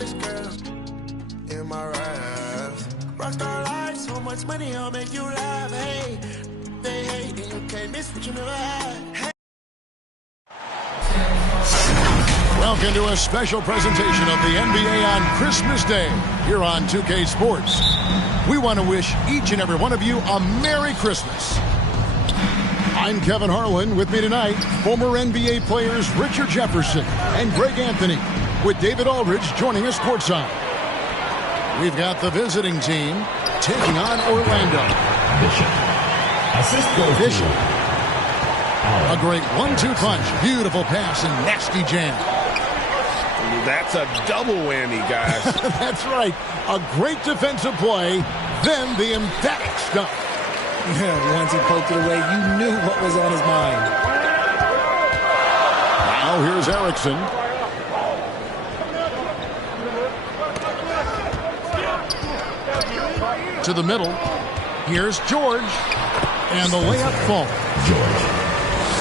flawless girl in my raps. Rockstar life, so much money, I'll make you laugh. Hey, they hate, and you can't miss what you never had. Hey. Welcome to a special presentation of the NBA on Christmas Day here on 2K Sports. We want to wish each and every one of you a Merry Christmas. I'm Kevin Harlan. With me tonight, former NBA players Richard Jefferson and Greg Anthony, with David Aldridge joining us courtside. We've got the visiting team taking on Orlando. Bishop. A great 1-2 punch. Beautiful pass and nasty jam. That's a double whammy, guys. That's right. A great defensive play, then the emphatic stuff. Once he poked it away, you knew what was on his mind. Now here's Erickson. To the middle. Here's George. And the layup falls.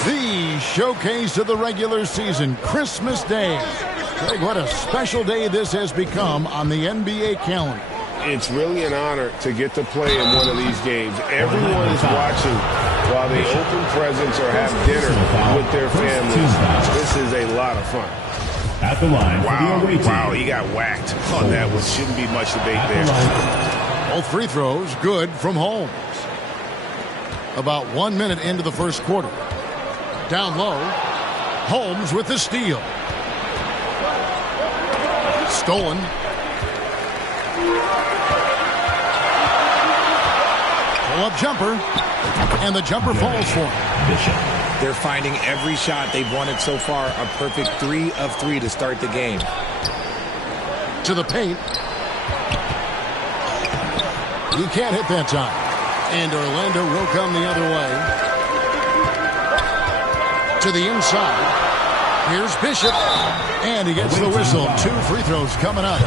The showcase of the regular season, Christmas Day. Greg, what a special day this has become on the NBA calendar. It's really an honor to get to play in one of these games. Everyone is watching while they open presents or have dinner with their families. This is a lot of fun. At the line, wow, he got whacked. Oh, that shouldn't be much debate there. Both free throws good from Holmes. About 1 minute into the first quarter. Down low, Holmes with the steal. Stolen. Pull-up jumper. And the jumper falls for him. They're finding every shot they've wanted so far. A perfect 3 of 3 to start the game. To the paint. He can't hit that time. And Orlando will come the other way. To the inside. Here's Bishop. And he gets the whistle. 2 free throws coming up.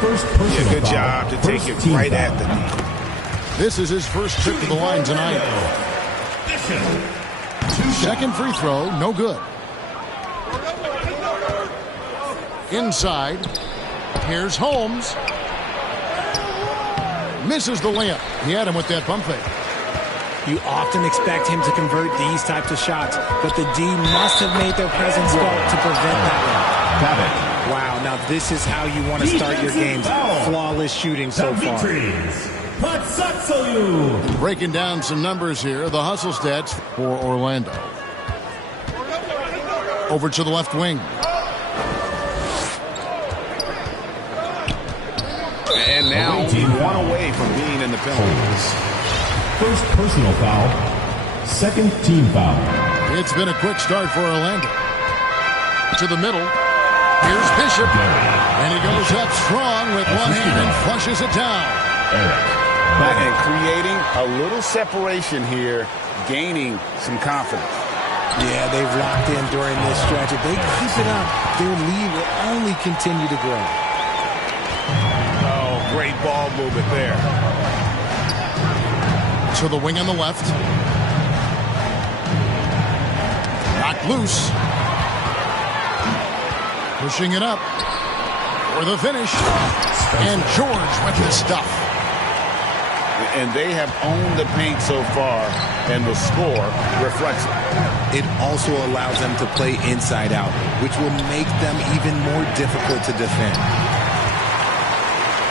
Good job to take it right at the knee. This is his first trip to the line tonight. Second free throw, no good. Inside. Here's Holmes. Misses the layup. He had him with that pump fake. You often expect him to convert these types of shots, but the D must have made their presence felt to prevent that one. Wow, now this is how you want to start your games. Flawless shooting so far. Breaking down some numbers here, the hustle stats for Orlando. Over to the left wing. And now one away from being in the penalties. First personal foul. Second team foul. It's been a quick start for Orlando. To the middle. Here's Bishop. And he goes up strong with one hand and flushes it down. And creating a little separation here, gaining some confidence. Yeah, they've locked in during this stretch. If they keep it up, their lead will only continue to grow. Oh, great ball movement there. To the wing on the left. Knocked loose. Pushing it up for the finish. And George with the stuff. And they have owned the paint so far, and the score reflects it. It also allows them to play inside out, which will make them even more difficult to defend.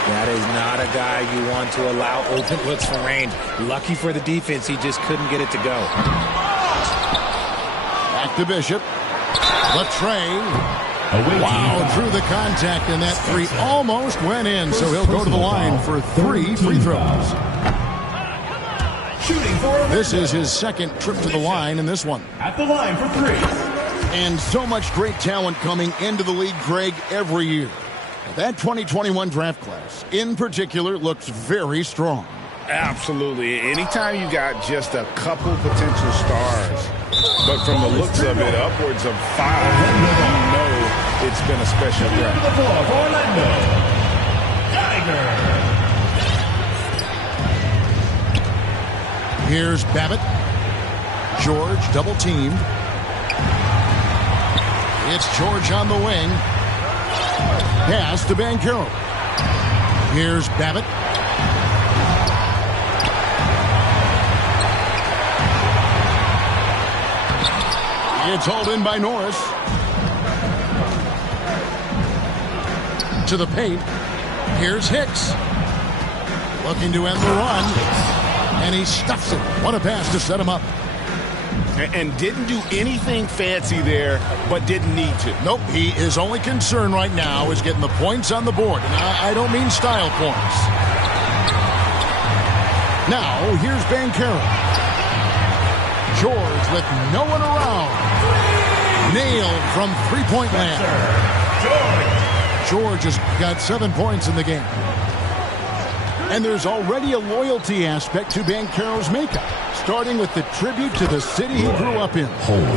That is not a guy you want to allow open looks for range. Lucky for the defense, he just couldn't get it to go. Back to Bishop. The tray. Wow, through the contact, and that 3 almost went in, so he'll go to the line for 3 free throws. This is his second trip to the line in this one. At the line for 3. And so much great talent coming into the league, Greg, every year. That 2021 draft class, in particular, looks very strong. Absolutely. Anytime you got just a couple potential stars, but from the looks of it, upwards of 5, you know it's been a special draft. Orlando. Tiger. Here's Babbitt. George double teamed. It's George on the wing. Pass to Banchero. Here's Babbitt. It's hauled in by Norris. To the paint. Here's Hicks. Looking to end the run. And he stuffs it. What a pass to set him up. And didn't do anything fancy there, but didn't need to. Nope, his only concern right now is getting the points on the board. And I don't mean style points. Now, here's Banchero. George with no one around. Nailed from three-point land. George has got 7 points in the game. And there's already a loyalty aspect to Banchero's makeup, starting with the tribute to the city he grew up in.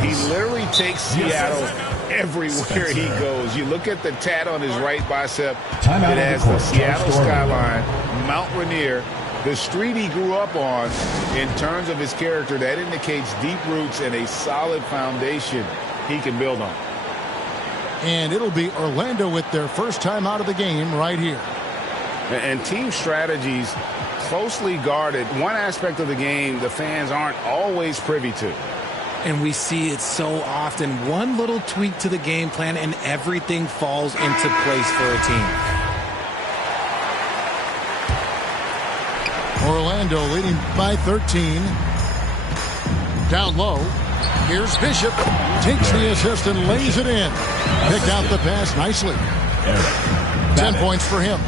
He literally takes Seattle everywhere he goes. You look at the tat on his right bicep. It has the Seattle skyline, Mount Rainier, the street he grew up on. In terms of his character, that indicates deep roots and a solid foundation he can build on. And it'll be Orlando with their first time out of the game right here. And team strategies closely guarded. One aspect of the game the fans aren't always privy to. And we see it so often. One little tweak to the game plan and everything falls into place for a team. Orlando leading by 13. Down low. Here's Bishop. Takes the assist and lays it in. Picked out the pass nicely. 10 points for him.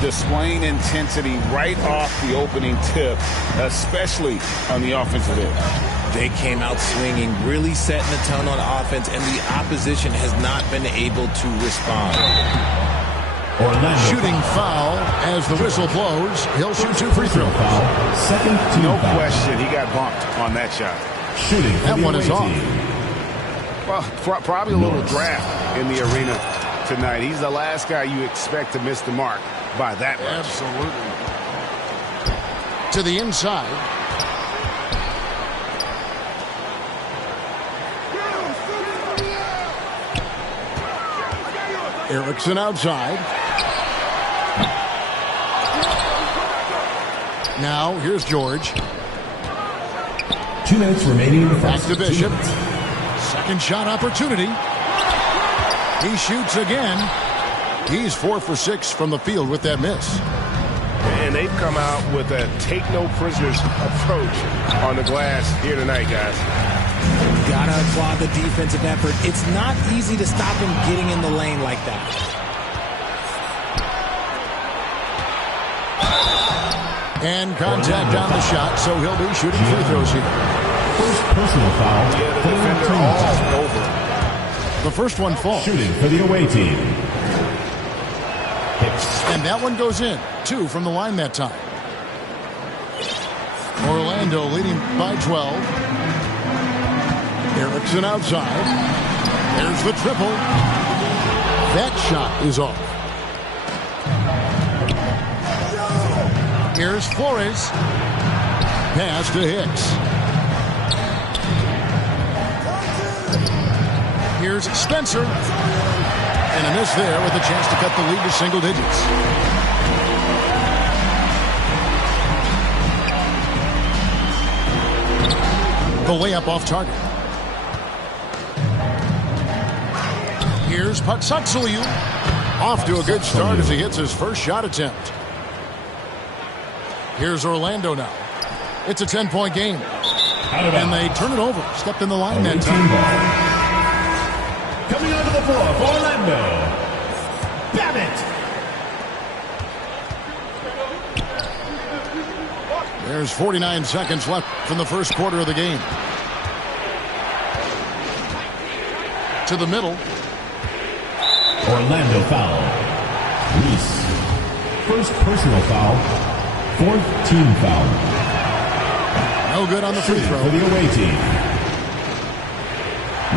Displaying intensity right off the opening tip, especially on the offensive end. They came out swinging, really setting the tone on offense, and the opposition has not been able to respond. Shooting foul as the whistle blows. He'll shoot 2 free throws. No question, he got bumped on that shot. Shooting. That one is off. Well, probably a little draft in the arena tonight. He's the last guy you expect to miss the mark by that much. Absolutely. To the inside. Erickson outside. Now, here's George. 2 minutes remaining in the Back first. to Bishop. Second shot opportunity. He shoots again. He's 4 for 6 from the field with that miss. And they've come out with a take-no-prisoners approach on the glass here tonight, guys. Gotta applaud the defensive effort. It's not easy to stop him getting in the lane like that. And contact on the shot, so he'll be shooting free throws here. First personal foul. Yeah, the defender all over. The first one falls. Shooting for the away team. And that one goes in. 2 from the line that time. Orlando leading by 12. Erickson outside. There's the triple. That shot is off. Here's Flores. Pass to Hicks. Here's Spencer. And a miss there with a chance to cut the lead to single digits. The layup off target. Here's Patsakseliu. Off to a good start as he hits his first shot attempt. Here's Orlando now. It's a 10-point game. And they turn it over. Stepped in the line that time. Coming onto the floor for Orlando. Babbitt. There's 49 seconds left from the first quarter of the game. To the middle. Orlando foul. Reese. First personal foul. 4th team foul. No good on the free throw. For the away team.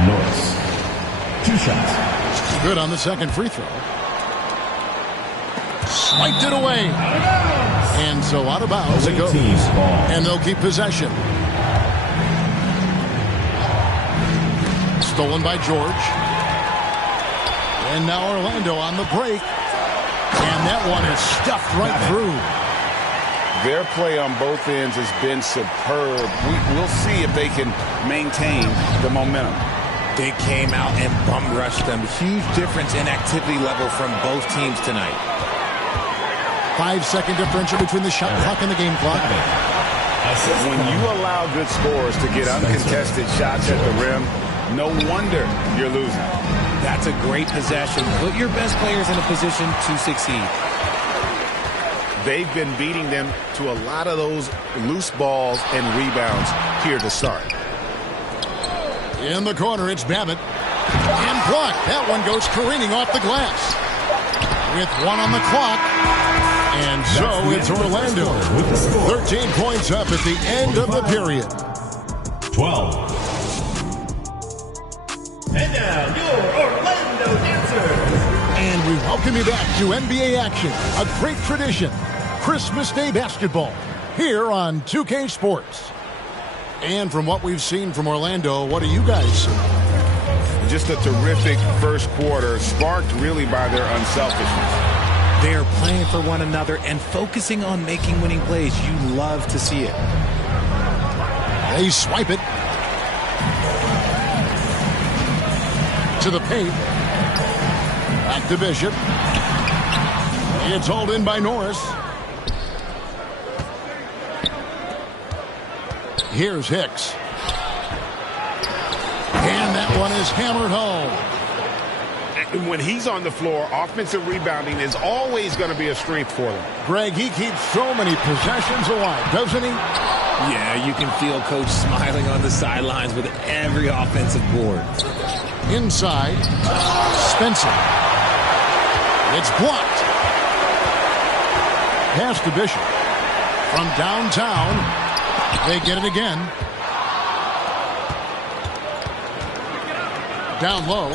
Norris. 2 shots. Good on the second free throw. Swiped it away. And so out of bounds it goes. And they'll keep possession. Stolen by George. And now Orlando on the break. And that one is stuffed right through. Their play on both ends has been superb. We'll see if they can maintain the momentum. They came out and bum rushed them. Huge difference in activity level from both teams tonight. 5-second differential between the shot clock and the game clock. When you allow good scores to get uncontested shots at the rim, no wonder you're losing. That's a great possession. Put your best players in a position to succeed. They've been beating them to a lot of those loose balls and rebounds here to start. In the corner, it's Babbitt. And blocked. That one goes careening off the glass. With 1 on the clock. And so it's Orlando. 13 points up at the end of the period. 12. And now, your Orlando dancers. And we welcome you back to NBA action. A great tradition. Christmas Day basketball here on 2K Sports. And from what we've seen from Orlando, what do you guys see? Just a terrific first quarter, sparked really by their unselfishness. They are playing for one another and focusing on making winning plays. You love to see it. They swipe it to the paint. Back to Bishop. It's hauled in by Norris. Here's Hicks. And that one is hammered home. When he's on the floor, offensive rebounding is always going to be a strength for them. Greg, he keeps so many possessions alive, doesn't he? Yeah, you can feel Coach smiling on the sidelines with every offensive board. Inside, Spencer. It's blocked. Pass to Bishop. From downtown, they get it again. Down low.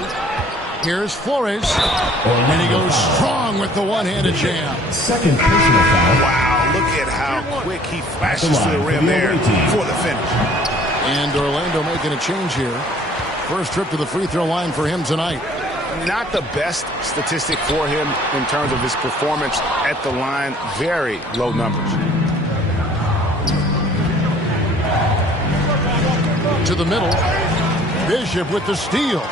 Here's Flores. And he goes strong with the one-handed jam. Second personal foul. Wow, look at how quick he flashes to the rim there for the finish. And Orlando making a change here. First trip to the free throw line for him tonight. Not the best statistic for him in terms of his performance at the line. Very low numbers. To the middle. Bishop with the steal.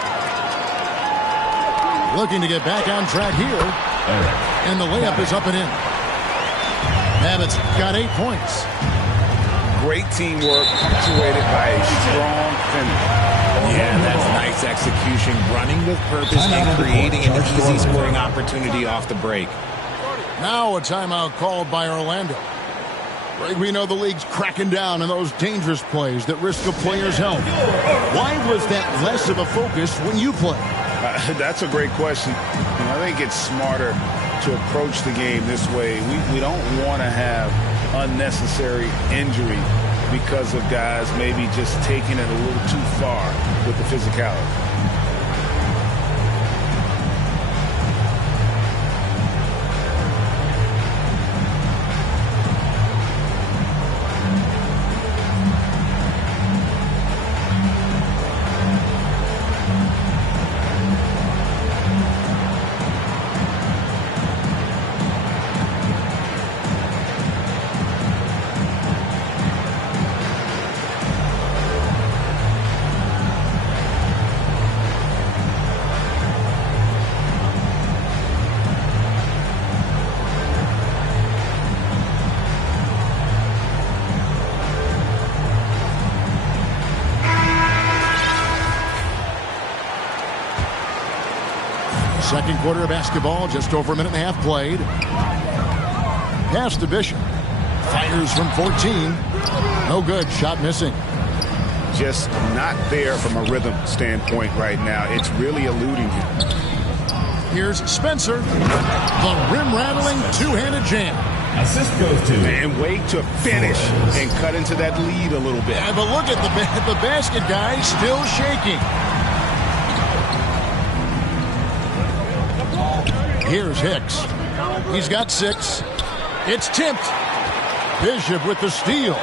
Looking to get back on track here. And the layup is up and in. Babbitt's got 8 points. Great teamwork punctuated by a strong finish. Yeah, that's nice execution. Running with purpose and creating an easy scoring opportunity off the break. Now a timeout called by Orlando. Greg, we know the league's cracking down on those dangerous plays that risk a player's health. Why was that less of a focus when you play? That's a great question. I think it's smarter to approach the game this way. We don't want to have unnecessary injury because of guys maybe just taking it a little too far with the physicality. Second quarter of basketball, just over a minute and a half played. Pass to Bishop. Fires from 14. No good. Shot missing. Just not there from a rhythm standpoint right now. It's really eluding him. Here's Spencer. The rim-rattling two-handed jam. Assist goes to. And wait to finish and cut into that lead a little bit. Yeah, but look at the basket guy still shaking. Here's Hicks. He's got 6. It's tipped. Bishop with the steal.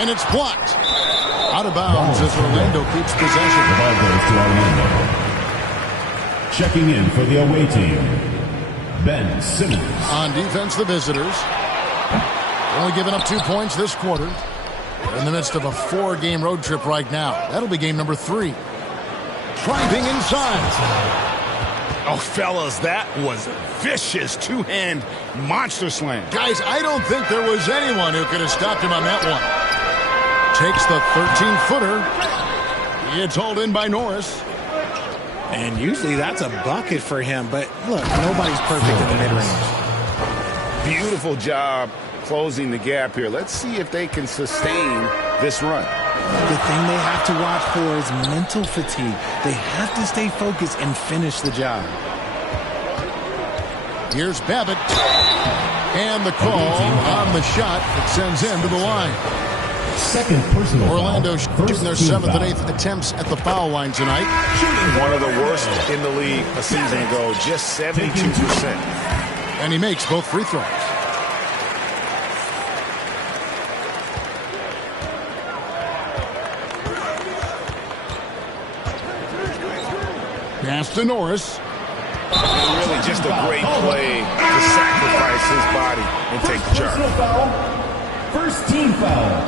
And it's blocked. Out of bounds as Orlando keeps possession. The ball goes to Orlando. Checking in for the away team, Ben Simmons. On defense, the visitors. Only giving up 2 points this quarter. They're in the midst of a 4-game road trip right now. That'll be game number 3. Driving inside. Oh, fellas, that was a vicious two-hand monster slam. Guys, I don't think there was anyone who could have stopped him on that one. Takes the 13-footer. It's hauled in by Norris. And usually that's a bucket for him. But look, nobody's perfect in the mid-range. Beautiful job closing the gap here. Let's see if they can sustain this run. The thing they have to watch for is mental fatigue. They have to stay focused and finish the job. Here's Babbitt. And the call on the shot that sends him to the line. Second personal Orlando foul. shooting their 7th and 8th attempts at the foul line tonight. One of the worst in the league a season ago, just 72%. And he makes both free throws. Pass to Norris. And really just a great play to sacrifice his body and take the charge. First team foul.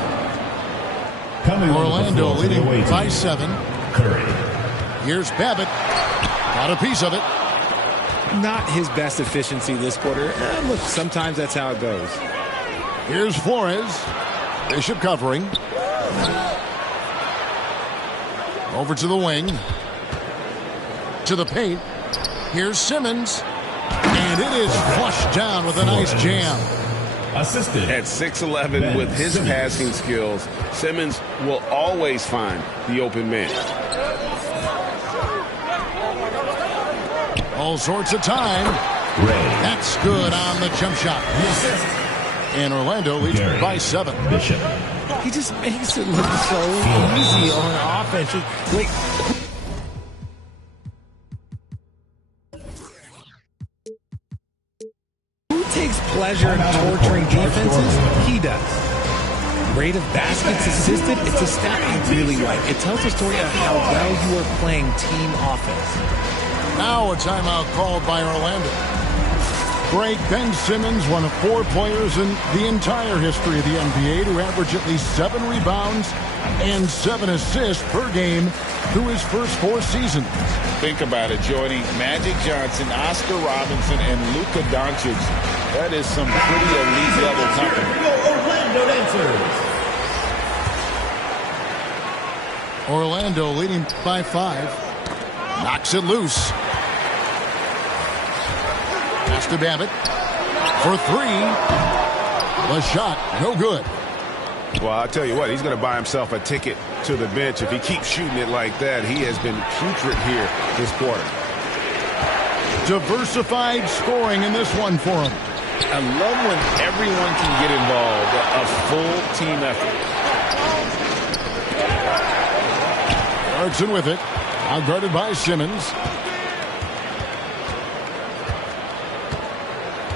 Coming Orlando leading by 7. Curry. Here's Babbitt. Got a piece of it. Not his best efficiency this quarter. Look, sometimes that's how it goes. Here's Flores. Bishop covering. Over to the wing. To the paint. Here's Simmons. And it is flushed down with a nice jam. Assisted. At 6'11", with his passing skills, Simmons will always find the open man. All sorts of time. That's good on the jump shot. And Orlando leads by 7. Bishop. He just makes it look so easy on offense. Wait. Who takes pleasure in torturing defenses? He does. Rate of baskets assisted, it's a stat I really like. It tells a story of how well you are playing team offense. Now a timeout called by Orlando. Break. Ben Simmons, one of 4 players in the entire history of the NBA to average at least 7 rebounds and 7 assists per game through his first 4 seasons. Think about it, Jordy. Magic Johnson, Oscar Robinson, and Luka Doncic. That is some pretty elite level company. Orlando dancers. Orlando leading by 5. Knocks it loose. Pass to Babbitt for 3. The shot, no good. Well, I'll tell you what, he's going to buy himself a ticket to the bench. If he keeps shooting it like that, he has been putrid here this quarter. Diversified scoring in this one for him. I love when everyone can get involved, a full team effort. Clarkson with it. Out guarded by Simmons.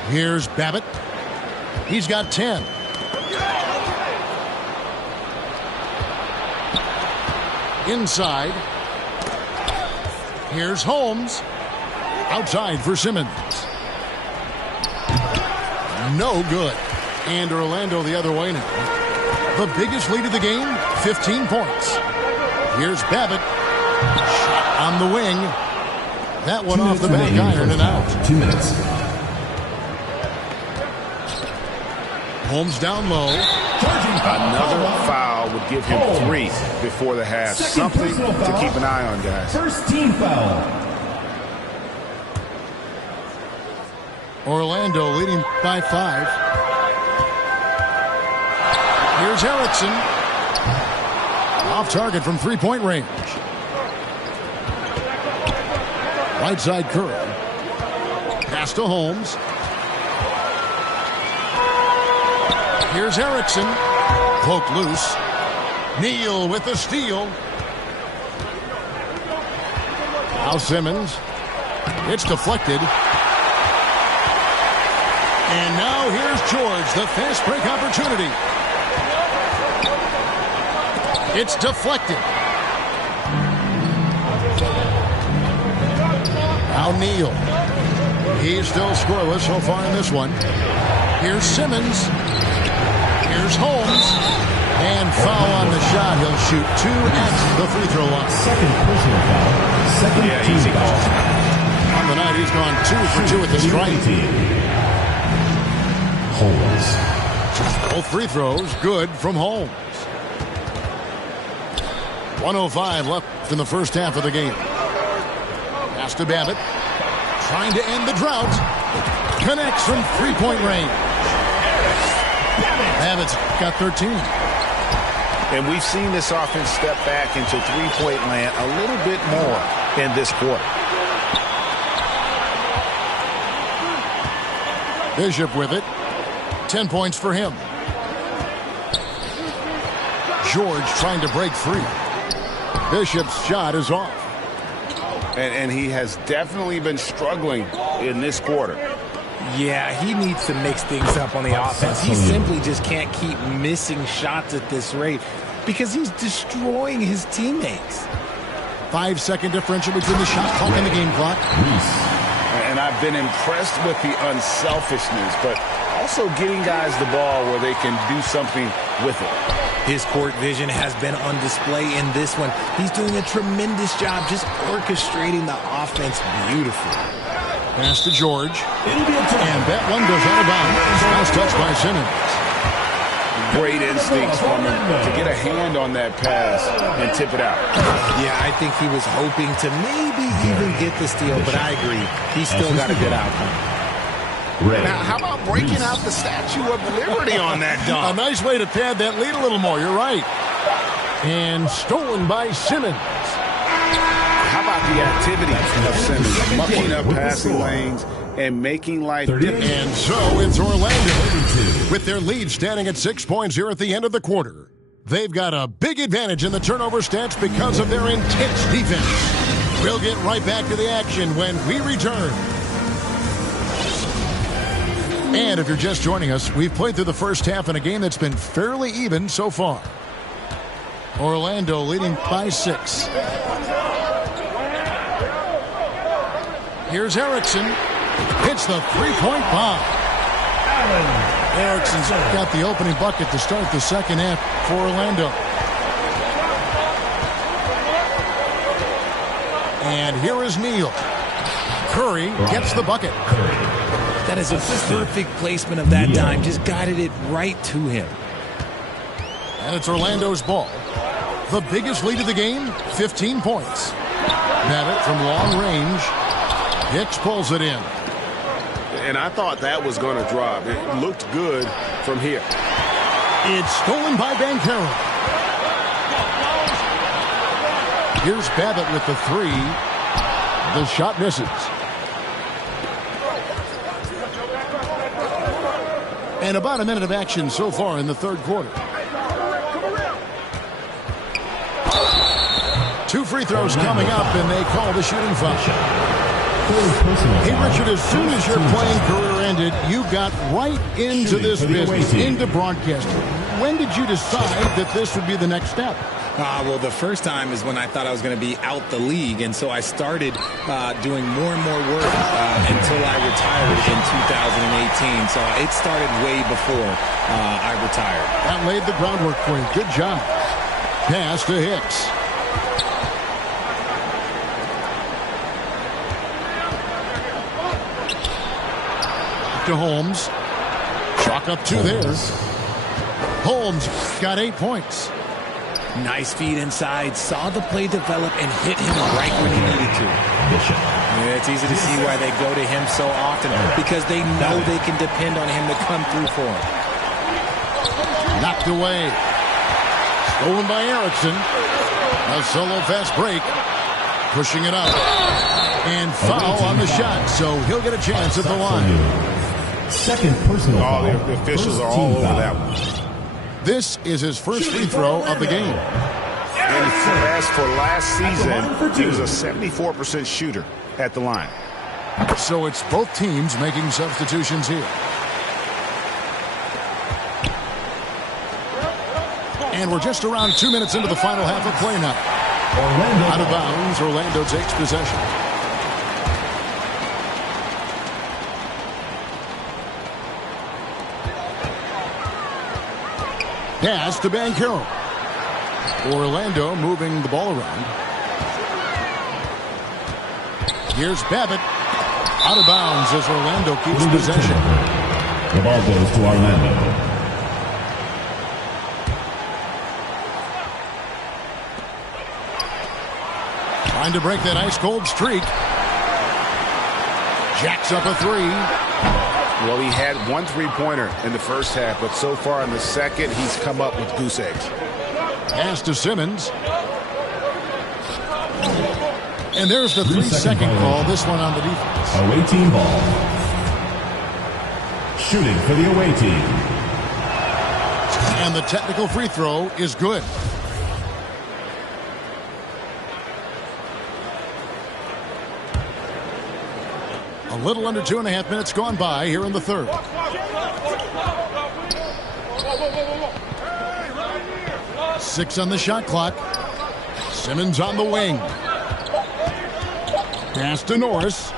Here's Babbitt. He's got 10. Inside. Here's Holmes. Outside for Simmons. No good. And Orlando the other way now. The biggest lead of the game, 15 points. Here's Babbitt. Shot on the wing. That one off the back iron and out. 2 minutes. Holmes down low. Another foul would give him 3 before the half. Something to keep an eye on, guys. First team foul. Orlando leading by 5. Here's Erickson. Off target from 3-point range. Right side Curry. Pass to Holmes. Here's Erickson. Poked loose. Neal with the steal. Now Simmons. It's deflected. And now here's George, the fast break opportunity. It's deflected. Now Neal. He's still scoreless so far in this one. Here's Simmons. Here's Holmes. And foul on the shot. He'll shoot 2 at the free throw line. Second personal foul. Second team foul. On the night, he's gone 2 for 2 at the strike. Holmes. Both free throws good from Holmes. 1:05 left in the first half of the game. Pass to Babbitt. Trying to end the drought. Connects from three-point range. Babbitt's got 13. And we've seen this offense step back into three-point land a little bit more in this quarter. Bishop with it. 10 points for him. George trying to break free. Bishop's shot is off. And he has definitely been struggling in this quarter. Yeah, he needs to mix things up on the offense. He simply just can't keep missing shots at this rate because he's destroying his teammates. 5-second differential between the shot clock and the game clock. And I've been impressed with the unselfishness, but also getting guys the ball where they can do something with it. His court vision has been on display in this one. He's doing a tremendous job just orchestrating the offense beautifully. Pass to George. And that one goes out of bounds. Last touch by Simmons. Great instincts from him to get a hand on that pass and tip it out. Yeah, I think he was hoping to maybe even get the steal, but I agree. He's still got a good outcome. Now, how about breaking out the Statue of Liberty on that dunk? A nice way to pad that lead a little more. You're right. And stolen by Simmons. How about the activity of Simmons, mucking up passing lanes and making life difficult? And so it's Orlando with their lead standing at 6 points here at the end of the quarter. They've got a big advantage in the turnover stats because of their intense defense. We'll get right back to the action when we return. And if you're just joining us, we've played through the first half in a game that's been fairly even so far. Orlando leading by 6. Here's Erickson. Hits the three-point bomb. Erickson's got the opening bucket to start the second half for Orlando. And here is Neal. Curry gets the bucket. That is a perfect placement of that dime. Just guided it right to him. And it's Orlando's ball. The biggest lead of the game, 15 points. Babbitt from long range. Hicks pulls it in. And I thought that was going to drop. It looked good from here. It's stolen by Banchero. Here's Babbitt with the 3. The shot misses. And about a minute of action so far in the third quarter. 2 free throws coming up, and they call the shooting foul. Hey, Richard, as soon as your playing career ended, you got right into this business, into broadcasting. When did you decide that this would be the next step? Well, the first time is when I thought I was going to be out the league, and so I started doing more and more work until I retired in 2018. So it started way before I retired. That laid the groundwork for you. Good job. Pass to Hicks. To Holmes. Chalk up 2 there. Holmes got 8 points. Nice feed inside, saw the play develop, and hit him right when he needed to. Yeah, it's easy to see why they go to him so often, because they know they can depend on him to come through for them. Knocked away. Stolen by Erickson. A solo fast break. Pushing it up. And foul on the shot, so he'll get a chance at the line. Second personal foul. The officials are all over that one. This is his first free throw of the game. And as for last season, he was a 74% shooter at the line. So it's both teams making substitutions here. And And we're just around 2 minutes into the final half of play now. Out of bounds, Orlando takes possession. Pass to Banchero. Orlando moving the ball around. Here's Babbitt. Out of bounds as Orlando keeps possession. The ball goes to Orlando. Trying to break that ice-cold streak. Jacks up a three. Well, he had one three-pointer in the first half, but so far in the second, he's come up with goose eggs. Pass to Simmons. And there's the 3-second call. This one on the defense. Away team ball. Shooting for the away team. And the technical free throw is good. A little under 2.5 minutes gone by here in the third. Six on the shot clock. Simmons on the wing. Pass to Norris.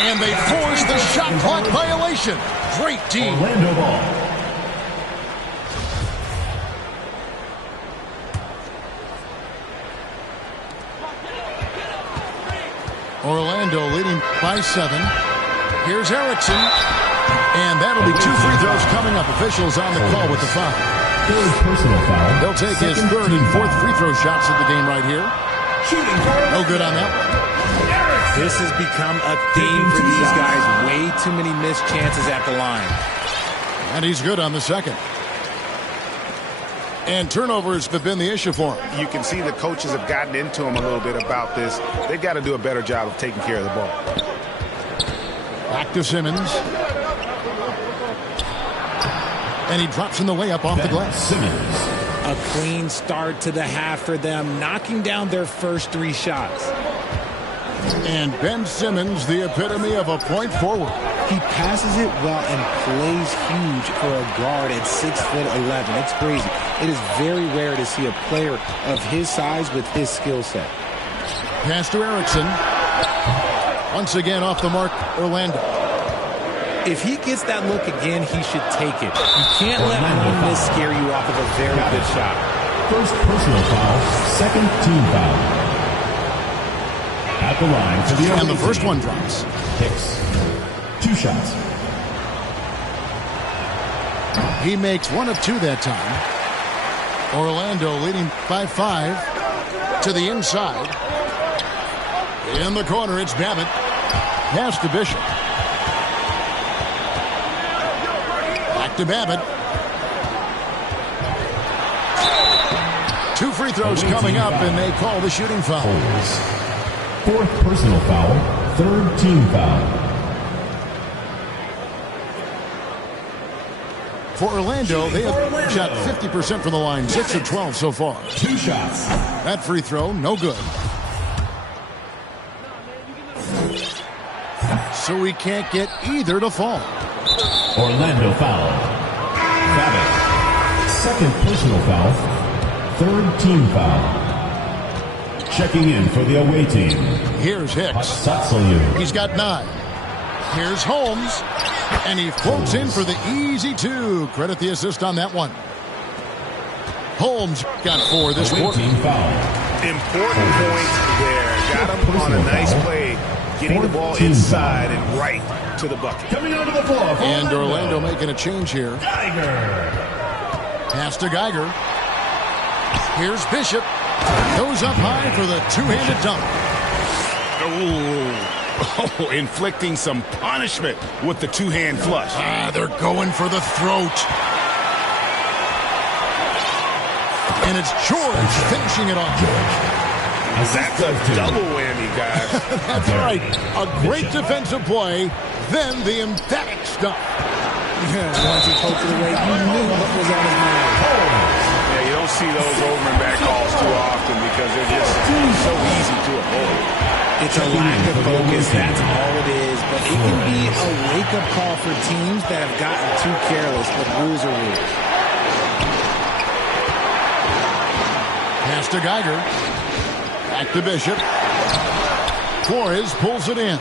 And they force the shot clock violation. Great team. Orlando ball. Orlando leading by 7. Here's Erickson. And that'll be 2 free throws coming up. Officials on the call with the foul. Third personal foul. They'll take his third and fourth free throw shots of the game right here. No good on that one. This has become a theme for these guys. Way too many missed chances at the line. And he's good on the second. And turnovers have been the issue for him. You can see the coaches have gotten into him a little bit about this. They've got to do a better job of taking care of the ball. Back to Simmons. And he drops in the layup off the glass. Simmons. A clean start to the half for them, knocking down their first 3 shots. And Ben Simmons, the epitome of a point forward. He passes it well and plays huge for a guard at 6'11". It's crazy. It is very rare to see a player of his size with his skill set. Pass to Erickson. Once again off the mark, Orlando. If he gets that look again, he should take it. You can't let one miss scare you off of a very good shot. First personal foul, second team foul. At the line for the and the first one drops. Hicks. 2 shots. He makes 1 of 2 that time. Orlando leading by 5 to the inside. In the corner, it's Babbitt. Pass to Bishop. Back to Babbitt. 2 free throws coming up, and they call the shooting foul. Fourth personal foul, third team foul. For Orlando, they have shot 50% from the line, 6 of 12 so far. 2 shots. That free throw, no good. So we can't get either to fall. Orlando foul. Babbitt. Second personal foul, third team foul. Checking in for the away team. Here's Hicks. He's got 9. Here's Holmes. And he floats in for the easy 2. Credit the assist on that one. Holmes got 4 this quarter. Important point there. Got him on a nice play. Getting the ball inside and right to the bucket. Coming onto the floor. And Orlando making a change here. Geiger. Pass to Geiger. Here's Bishop. Goes up high for the 2-handed dunk. Oh, inflicting some punishment with the 2-hand flush. They're going for the throat. And it's George finishing it off. That's a double whammy, guys. That's right. A great defensive play, then the emphatic stuff. Once he poked it away, you knew what was on his mind. Yeah, you don't see those over and back calls too often because they're just so easy to avoid. It's a lack of focus, that's all it is. But it can be a wake-up call for teams that have gotten too careless, but rules are rules. Pass to Geiger. Back to Bishop. Flores pulls it in.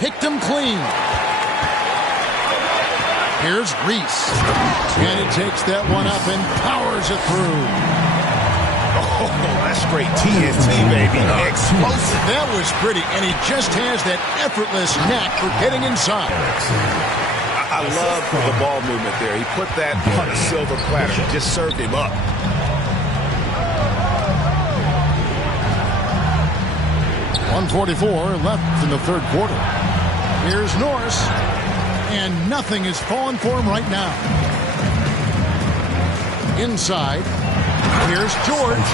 Picked him clean. Here's Reese. And he takes that one up and powers it through. Oh, that's great TNT, baby. Explosive. That was pretty, and he just has that effortless knack for getting inside. I love the ball movement there. He put that on a silver platter. Just served him up. .144 left in the third quarter. Here's Norris. And nothing is falling for him right now. Inside. Here's George.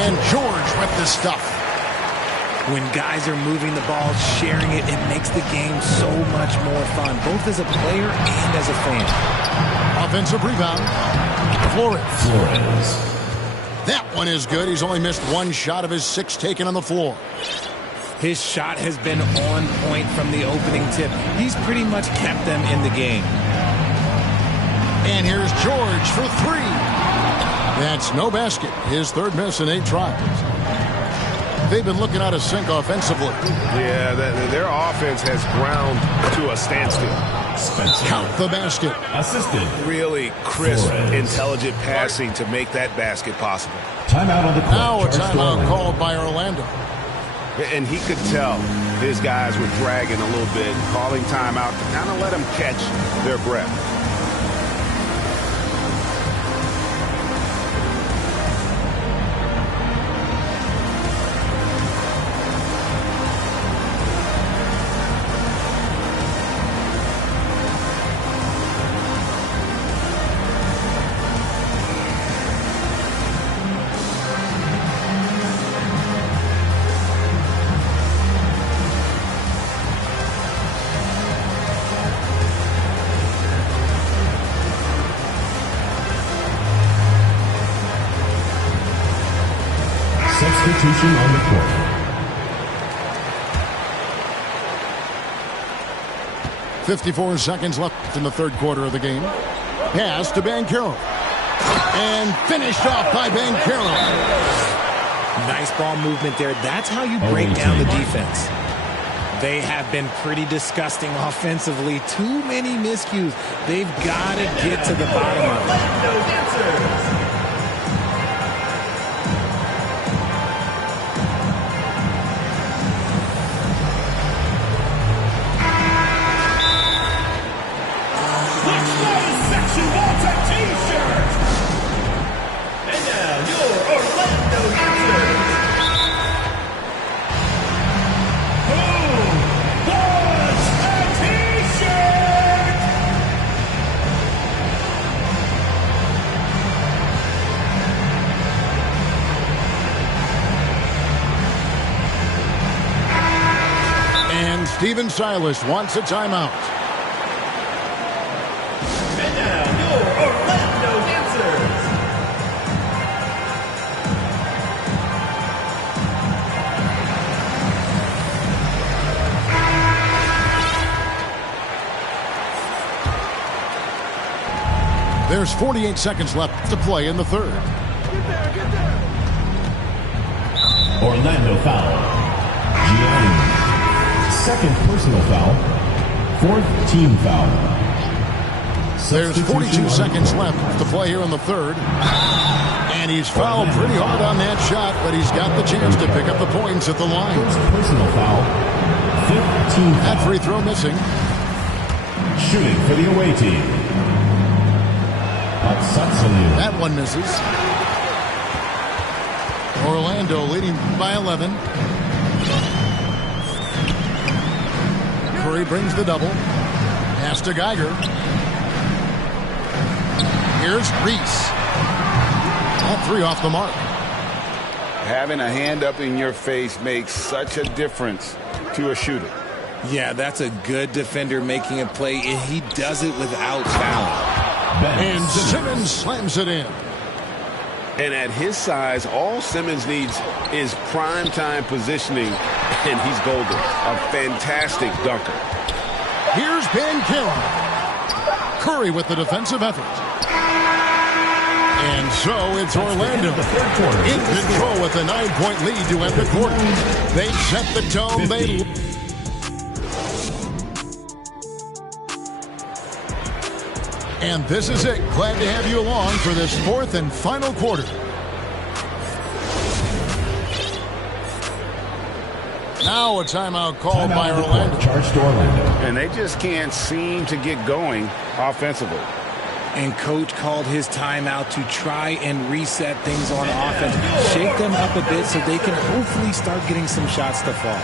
And George with the stuff. When guys are moving the ball, sharing it, it makes the game so much more fun, both as a player and as a fan. Offensive rebound. Flores. That one is good. He's only missed one shot of his 6 taken on the floor. His shot has been on point from the opening tip. He's pretty much kept them in the game. And here's George for 3. That's no basket. His third miss in 8 tries. They've been looking out of sync offensively. Yeah, their offense has ground to a standstill. Count the basket. Assisted. Really crisp, intelligent passing to make that basket possible. Timeout on the clock. Now a timeout called by Orlando. And he could tell his guys were dragging a little bit, calling timeout to kind of let them catch their breath. Substitution on the court. .54 seconds left in the third quarter of the game. Pass to Banchero. And finished off by Banchero. Nice ball movement there. That's how you break down the defense. They have been pretty disgusting offensively. Too many miscues. They've got to get to the bottom of it. Steven Silas wants a timeout. And now your Orlando Dancers. There's 48 seconds left to play in the third. Get there. Orlando foul. Gianni. Second personal foul. Fourth team foul. There's 42 seconds left to play here in the third. And he's fouled pretty hard on that shot, but he's got the chance to pick up the points at the line. First personal foul. Fifth team foul. That free throw missing. Shooting for the away team. Patsatsaliu. That one misses. Orlando leading by 11. Curry brings the double. Pass to Geiger. Here's Reese. All 3 off the mark. Having a hand up in your face makes such a difference to a shooter. Yeah, that's a good defender making a play, and he does it without fouling. And Simmons slams it in. And at his size, all Simmons needs is prime-time positioning, and he's golden. A fantastic dunker. Here's Banchero. Curry with the defensive effort. And so it's Orlando in control with a 9-point lead to end the quarter. They set the tone. And this is it. Glad to have you along for this fourth and final quarter. Now a timeout called by Orlando. Charged to Orlando. And they just can't seem to get going offensively. And coach called his timeout to try and reset things on offense. Shake them up a bit so they can hopefully start getting some shots to fall.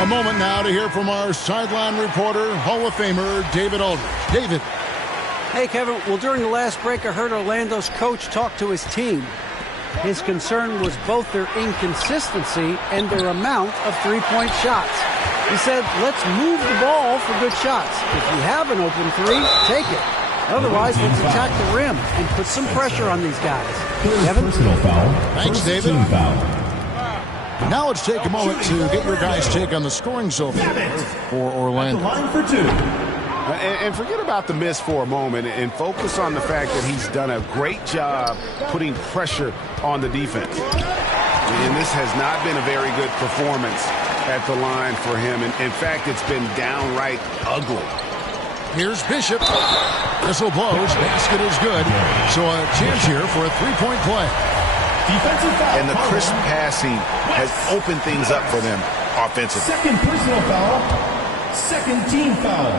A moment now to hear from our sideline reporter, Hall of Famer David Aldridge. David. Hey, Kevin. Well, during the last break, I heard Orlando's coach talk to his team. His concern was both their inconsistency and their amount of three-point shots. He said, let's move the ball for good shots. If you have an open three, take it. Otherwise, let's attack the rim and put some pressure on these guys. Kevin? Personal foul. Thanks, David. Team foul. Now let's take a moment to get your guys' take on the scoring so far for Orlando. Line for two. And forget about the miss for a moment and focus on the fact that he's done a great job putting pressure on the defense. And this has not been a very good performance at the line for him. And in fact, it's been downright ugly. Here's Bishop. Whistle blows. Basket is good. So a chance here for a three-point play. Defensive foul. And the crisp passing has opened things up for them offensively. Second personal foul. Second team foul.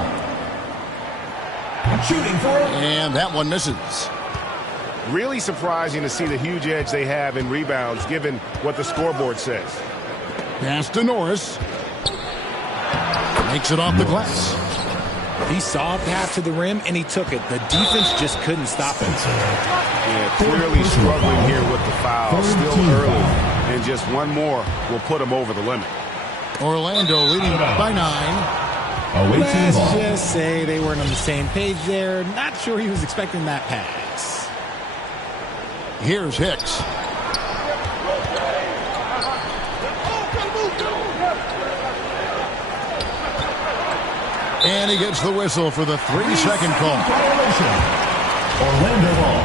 Shooting for it. And that one misses. Really surprising to see the huge edge they have in rebounds given what the scoreboard says. Pass to Norris. Makes it off the glass. He saw a path to the rim, and he took it. The defense just couldn't stop him. Yeah, clearly struggling here with the foul. Still early. And just one more will put him over the limit. Orlando leading by 9. Let's just say they weren't on the same page there. Not sure he was expecting that pass. Here's Hicks. And he gets the whistle for the 3-second call. Orlando ball.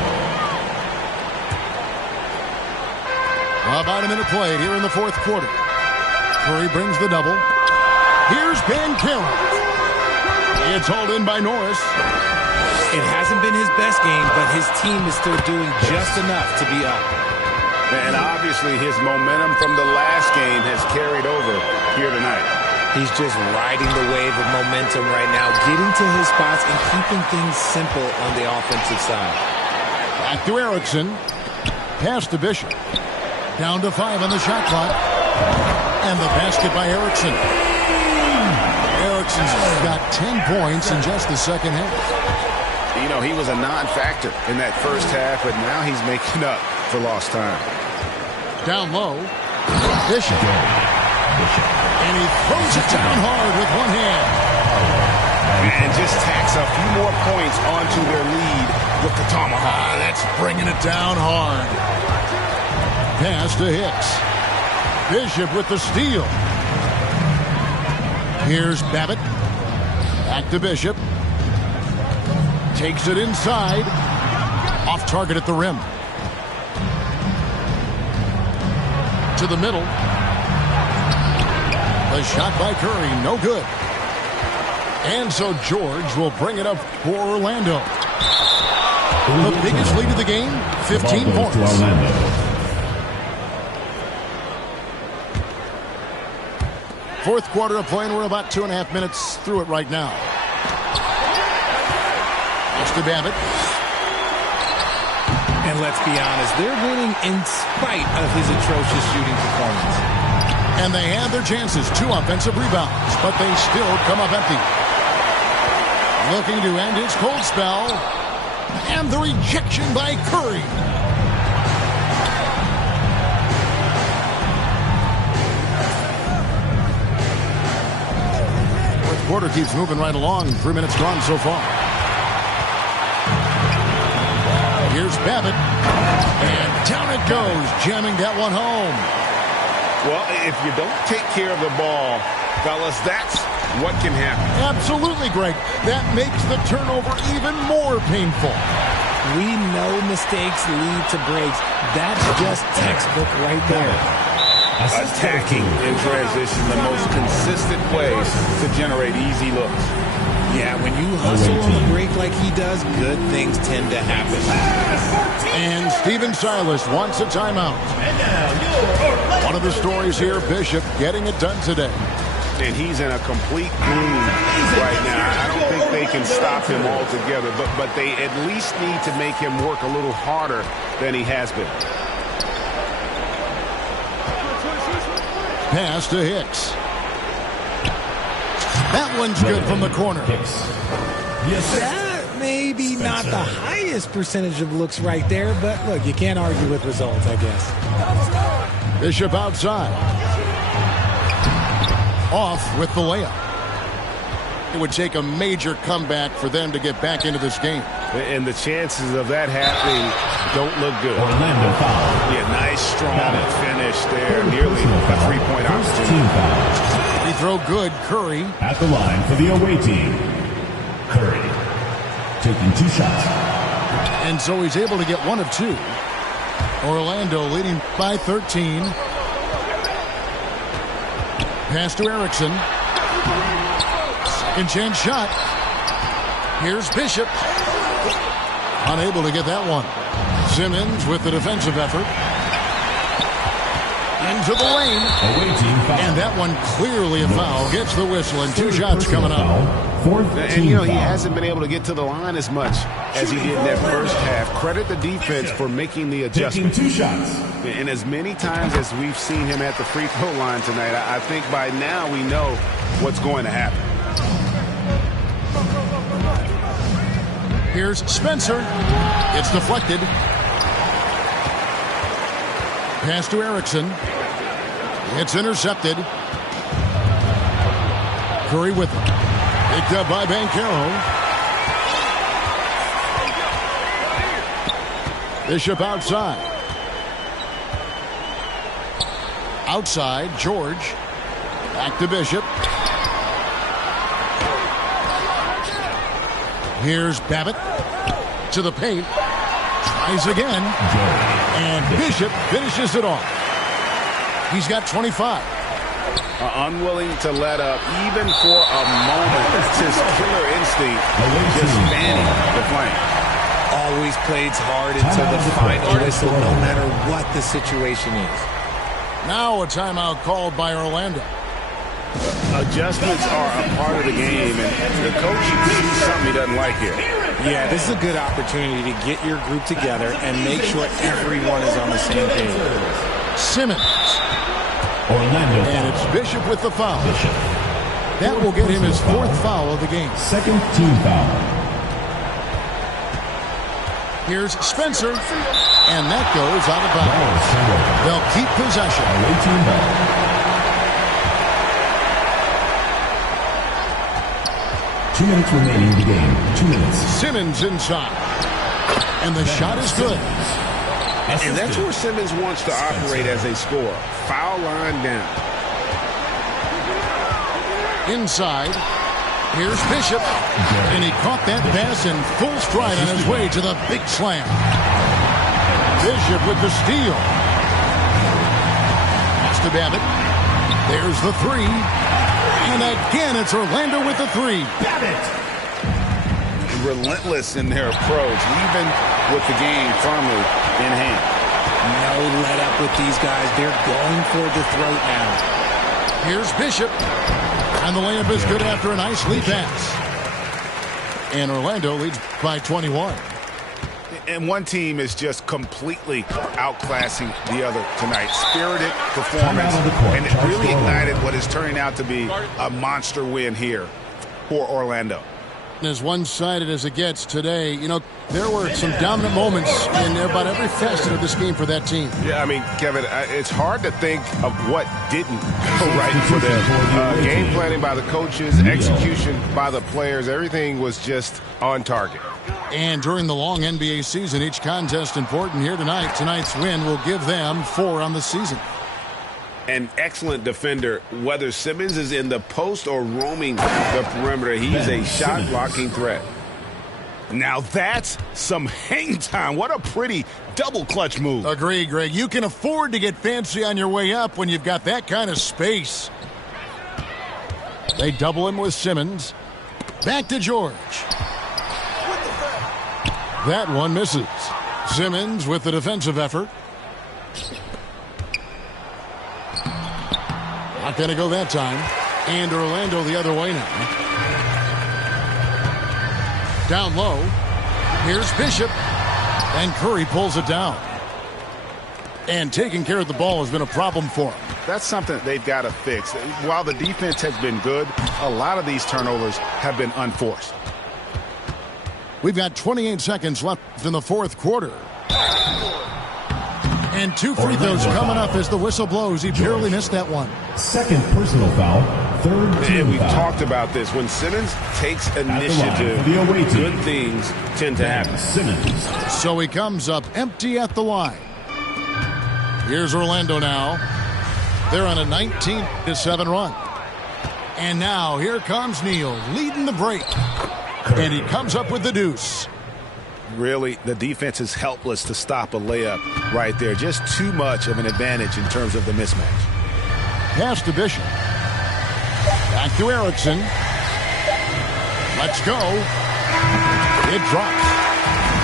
About a minute played here in the fourth quarter. Curry brings the double. Here's Banchero. It's hauled in by Norris. It hasn't been his best game, but his team is still doing just enough to be up. And obviously his momentum from the last game has carried over here tonight. He's just riding the wave of momentum right now, getting to his spots and keeping things simple on the offensive side. Back to Erickson. Pass to Bishop. Down to 5 on the shot clock. And the basket by Erickson. Erickson's got 10 points in just the second half. You know, he was a non-factor in that first half, but now he's making up for lost time. Down low. Bishop. And he throws it down hard with one hand. And just tacks a few more points onto their lead with the tomahawk. That's bringing it down hard. Pass to Hicks. Bishop with the steal. Here's Babbitt. Back to Bishop. Takes it inside. Off target at the rim. To the middle. The shot by Curry, no good. And so George will bring it up for Orlando. The biggest lead of the game, 15 points. Fourth quarter of play, and we're about 2.5 minutes through it right now. It's to Babbitt. And let's be honest, they're winning in spite of his atrocious shooting performance. And they have their chances. 2 offensive rebounds, but they still come up empty. Looking to end his cold spell. And the rejection by Curry. Fourth quarter keeps moving right along. 3 minutes gone so far. Here's Babbitt. And down it goes, jamming that one home. Well, if you don't take care of the ball, fellas, that's what can happen. Absolutely, Greg. That makes the turnover even more painful. We know mistakes lead to breaks. That's just textbook right there. Attacking in transition, the most consistent ways to generate easy looks. Yeah, when you hustle on the break like he does, good things tend to happen. And Steven Silas wants a timeout. One of the stories here, Bishop getting it done today. And he's in a complete groove right now. I don't think they can stop him altogether, but they at least need to make him work a little harder than he has been. Pass to Hicks. That one's good from the corner. That may be not the highest percentage of looks right there, but look, you can't argue with results, I guess. Bishop outside. Off with the layup. It would take a major comeback for them to get back into this game. And the chances of that happening don't look good. Orlando foul. Yeah, nice, strong finish there. Nearly a three-point opportunity. He throw good, Curry. At the line for the away team, Curry taking 2 shots. And so he's able to get 1 of 2. Orlando leading by 13. Pass to Erickson. Second chance shot. Here's Bishop. Unable to get that one. Simmons with the defensive effort. Into the lane. And that one clearly a foul. Gets the whistle and 2 shots coming up. And, you know, he hasn't been able to get to the line as much as he did in that first half. Credit the defense for making the adjustment. Taking 2 shots. And as many times as we've seen him at the free throw line tonight, I think by now we know what's going to happen. Here's Spencer. It's deflected. Pass to Erickson. It's intercepted. Curry with it. Picked up by Banchero. Bishop outside. Outside, George. Back to Bishop. Here's Babbitt to the paint. Tries again. And Bishop finishes it off. He's got 25. Unwilling to let up even for a moment. It's his killer instinct. Just fanning the flame. Always plays hard until the final whistle, no matter what the situation is. Now a timeout called by Orlando. Adjustments are a part of the game, and the coach sees something he doesn't like here. Yeah, this is a good opportunity to get your group together and make sure everyone is on the same page. Simmons. Orlando And it's Bishop with the foul. That will get him his 4th foul of the game. Second team foul. Here's Spencer. And that goes out of bounds. They'll keep possession. Away team ball. 2 minutes remaining in the game. 2 minutes. Simmons inside. And the shot is good. And that's where Simmons wants to operate as a scorer. Foul line down. Inside. Here's Bishop. And he caught that pass in full stride on his way to the big slam. Bishop with the steal. Pass to Babbitt. There's the 3. And again, it's Orlando with the 3. Babbitt. Relentless in their approach, even with the game firmly in hand. No let up with these guys. They're going for the throat now. Here's Bishop. And the layup is good after a nice lead pass. And Orlando leads by 21. And one team is just completely outclassing the other tonight. Spirited performance, and it really ignited what is turning out to be a monster win here for Orlando. As one-sided as it gets today, you know, there were some dominant moments in about every facet of this game for that team. Yeah, I mean, Kevin, it's hard to think of what didn't go right for them. Game planning by the coaches, execution by the players, everything was just on target. And during the long NBA season, each contest important here tonight. Tonight's win will give them 4 on the season. An excellent defender, whether Simmons is in the post or roaming the perimeter. He's a shot-blocking threat. Now that's some hang time. What a pretty double clutch move. Agree, Greg. You can afford to get fancy on your way up when you've got that kind of space. They double him with Simmons. Back to George. That one misses. Simmons with the defensive effort. Not going to go that time. And Orlando the other way now. Down low. Here's Bishop. And Curry pulls it down. And taking care of the ball has been a problem for him. That's something they've got to fix. While the defense has been good, a lot of these turnovers have been unforced. We've got 28 seconds left in the fourth quarter. And 2 free throws coming up as the whistle blows. He barely missed that one. Second personal foul. Third team And we've foul. talked about this. When Simmons takes initiative, the away team. good things tend to happen. Simmons. So he comes up empty at the line. Here's Orlando now. They're on a 19-7 run. And now here comes Neal leading the break. And he comes up with the deuce. Really, the defense is helpless to stop a layup right there. Just too much of an advantage in terms of the mismatch. Pass to Bishop. Back to Erickson. Let's go. It drops.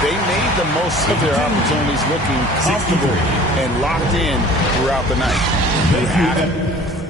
They made the most of their opportunities looking comfortable and locked in throughout the night. They have it.